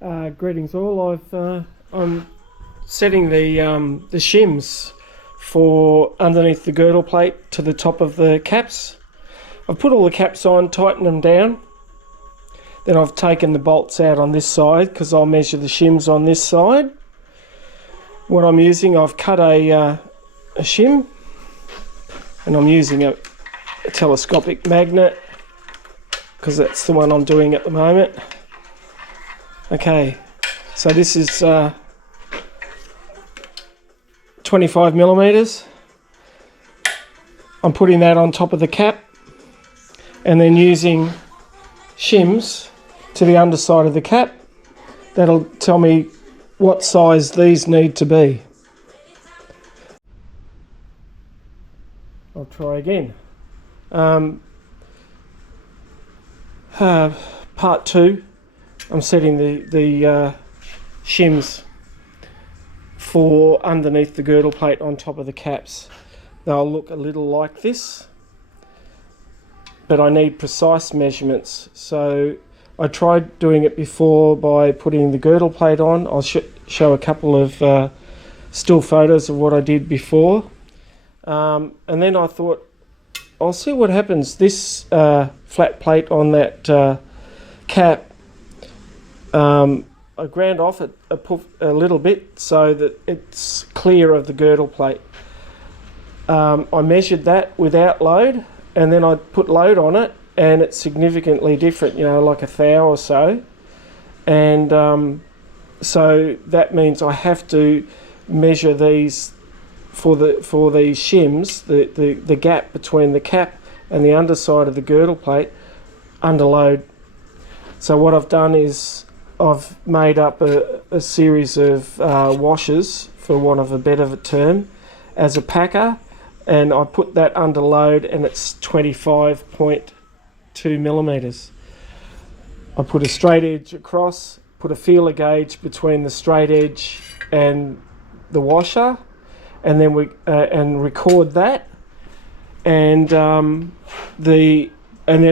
Greetings all. I'm setting the shims for underneath the girdle plate to the top of the caps. I've put all the caps on, tightened them down. Then I've taken the bolts out on this side because I'll measure the shims on this side. What I'm using, I've cut a shim, and I'm using a telescopic magnet because that's the one I'm doing at the moment. Okay, so this is 25 millimeters. I'm putting that on top of the cap and then using shims to the underside of the cap. That'll tell me what size these need to be. I'll try again. Part 2. I'm setting the shims for underneath the girdle plate on top of the caps. They'll look a little like this, but I need precise measurements. So I tried doing it before by putting the girdle plate on. I'll show a couple of still photos of what I did before. And then I thought, I'll see what happens. This flat plate on that cap, I ground off it a little bit so that it's clear of the girdle plate. I measured that without load, and then I put load on it, and it's significantly different, like a thou or so. And so that means I have to measure these for these shims, the gap between the cap and the underside of the girdle plate under load. So what I've done is I've made up a series of washers, for want of a better term, as a packer, and I put that under load, and it's 25.2 millimeters. I put a straight edge across, put a feeler gauge between the straight edge and the washer, and then and record that, and then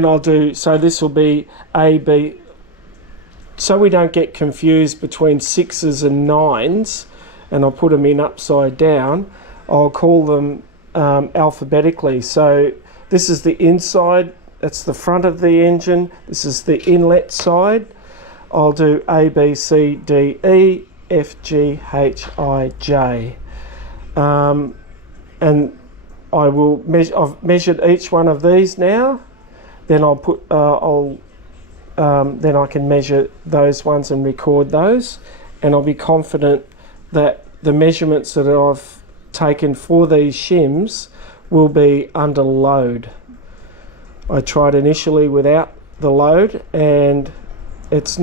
I'll do, so this will be A, B, so we don't get confused between 6s and 9s, and I'll put them in upside down. I'll call them alphabetically. So this is the inside, that's the front of the engine. This is the inlet side. I'll do A, B, C, D, E, F, G, H, I, J. And I will I've measured each one of these now. Then I'll put then I can measure those ones and record those, and I'll be confident that the measurements that I've taken for these shims will be under load. I tried initially without the load, and it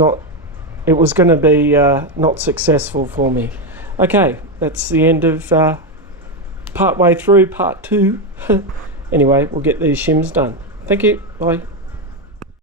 was going to be not successful for me. Okay, that's the end of part way through part 2. Anyway, we'll get these shims done. Thank you. Bye.